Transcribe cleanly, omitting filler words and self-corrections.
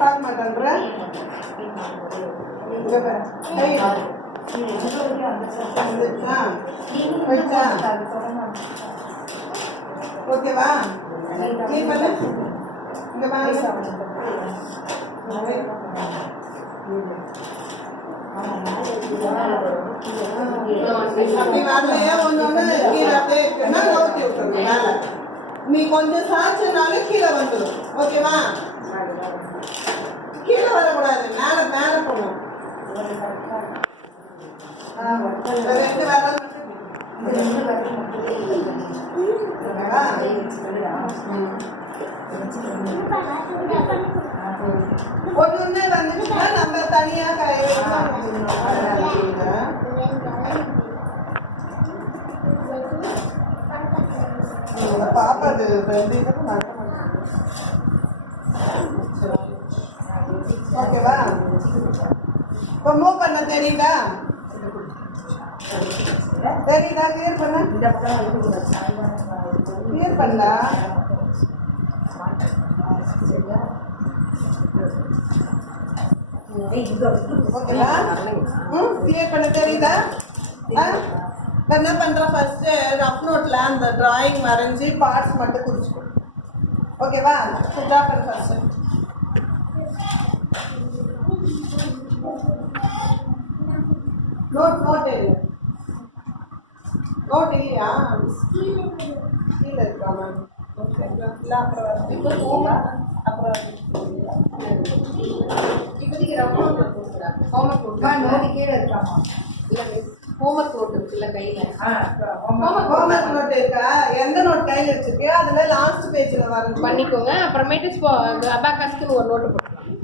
பார்க்க மாட்டேன்ற ஓகேவா? க்ளீன் பண்ணு. இங்க வாங்க. அப்படி வரலையே ஒன்று கீழே அப்படியே இருக்குன்னா நோக்கி விட்டுருங்க மேலே. நீ கொஞ்சம் சாய்ச்சனாலும் கீழே வந்துடும். ஓகேவா? கீழே வரக்கூடாது, மேலே மேலே போகணும். ரெண்டு வரலாம். ஒன்று வந்துச்சுன்னா நம்ம தனியா பாப்பா அது ஓகேவா? இப்போ மூவ் பண்ண தெரியுதா? தெரியுதா? கிளியர் பண்ண கிளியர் பண்ணா ஓகேவா? கிளியர் பண்ண தெரியுதா? என்ன பண்ற? ஃபர்ஸ்ட் ரஃப் நோட்ல அந்த டிராயிங் வரைஞ்சி பார்ட்ஸ் மட்டும் குறிச்சுக்கோ. ஓகேவா? ட்ரா பண்ண ஃபர்ஸ்ட். நோட் நோட் இல்லையா? நோட் இல்லையா? கீழே இருக்கா மேம்? இல்லை அப்புறம் அப்புறம் இப்போதைக்கு ரஃப் நோட்ல கொடுக்குறேன். ஹோம்ஒர்க் கொடுக்குறேன். நோட்டு கீழே இருக்காமா? இல்லை ஹோம்ஒர்க் நோட் இருக்குல்ல கையில? ஹோம்ஒர்க் நோட் இருக்கா? எந்த நோட் கையில் வச்சிருக்கியோ அதில் லாஸ்ட் பேஜில் வர பண்ணிக்கோங்க. அப்புறமேட்டு அபாகஸ்க்கு ஒரு நோட்டு போட்டுக்கலாம்.